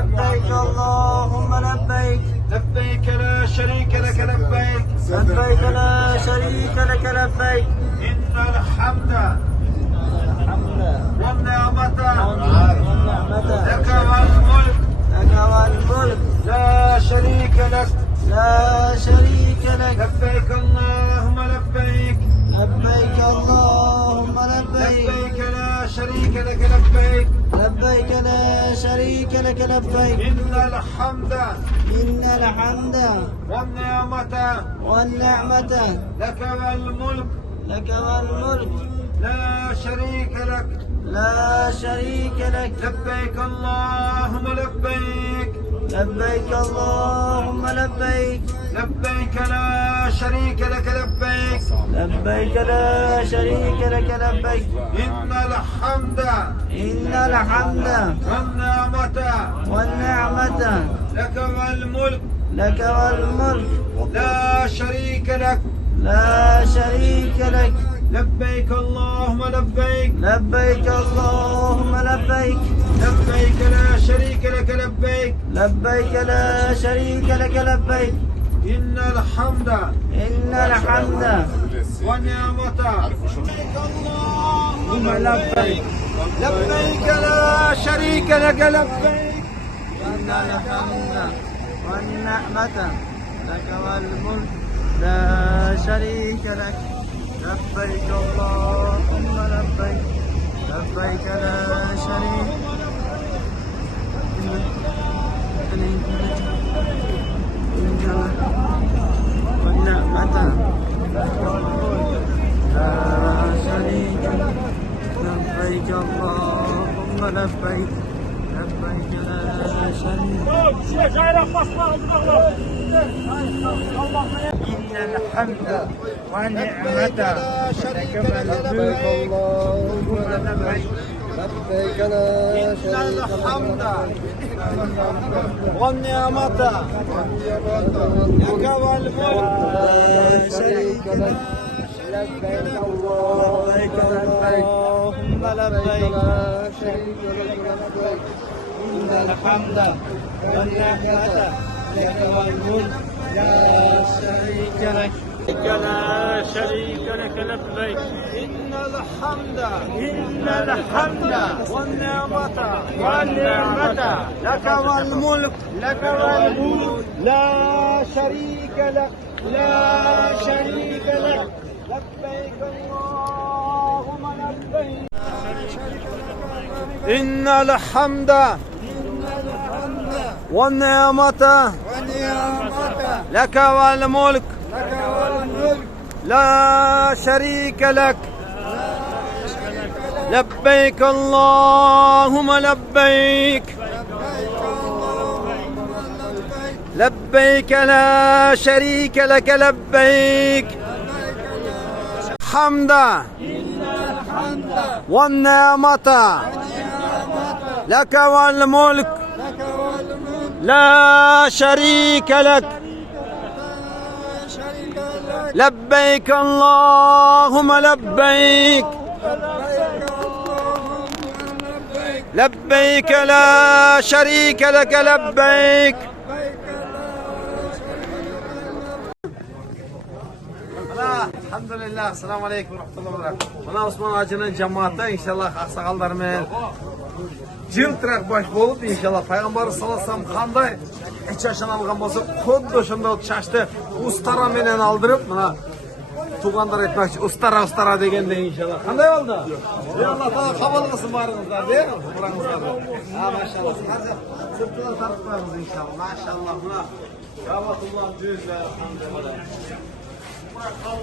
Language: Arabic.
لبيك اللهم لبيك. لبيك لا شريك لك لبيك. لبيك لا شريك لك لبيك. إن الحمد والنعمة لك والملك. لك والملك. لا شريك لك. لا شريك لك. لبيك اللهم لبيك. لبيك اللهم لبيك. لبيك لا شريك لك لبيك. لبيك لا شريك لك لبيك. إن الحمد إن الحمد والنعمة لك والملك. لك والملك. لا شريك لك. لا شريك لك. لبيك اللهم لبيك. لبيك اللهم لبيك. لبيك لا شريك لك لبيك. لبيك لا شريك لك لبيك. إن الحمد إن الحمد والنعمة لك والملك. لك والملك. لا شريك لك. لا شريك لك. لبيك اللهم لبيك. لبيك اللهم لبيك. لبيك لا شريك لك لبيك. لبيك لا شريك لك لبيك. إن الحمد إن الحمد والنعمة اللهم لبيك. لبيك لا شريك لك لبيك. إن الحمد والنعمة لك والملك لا شريك لك. لبيك اللهم لبيك. لبيك لا شريك والنعمة لا شريك لك. لبيك اللهم لبيك. لبيك لا شريك. إن الحمد والنعمة لك والملك اللهم لبيك. لبيك لا شريك لك. الحمد والنعمة لك والملك. لا شريك لك. لبيك اللهم لبيك. لا شريك لك. إن الحمد والنعمة لك والملك لا شريك لك. لا شريك لك لبيك. إن الحمد إن الحمد والنعمة لك والملك. لك والملك لا شريك لك. لا شريك لك. لبيك اللهم لبيك. إن الحمد والنعمة لك والملك. لا شريك لك. لبيك اللهم لبيك. لبيك لا شريك لك لبيك. حمد والنعمة لك والملك. لا شريك لك. لبيك اللهم لبيك. لبيك لا شريك لك لبيك. Alhamdulillah. Assalamu alaikum ve rahmetullahi ve berekatuhu. Mana Osman Hacı'nın cemaati inşallah aksakallarmen жылтырақ baş bolup inşallah Peygamber sallallahu aleyhi ve sellem kanday iç yaşan algan bolsa kodda ошондой çaştı ustara menen aldırıp mana tuğanlar etmek ustara degende inşallah. Kanday oldu? Allah Taala kabul kılsın barınızlar değil mi? Buranızlar. Ha maşallah. Hadi sırtına tarıp koyarız inşallah. Maşallah buna. Rahmetullah düzle elhamdülillah. Maşallah.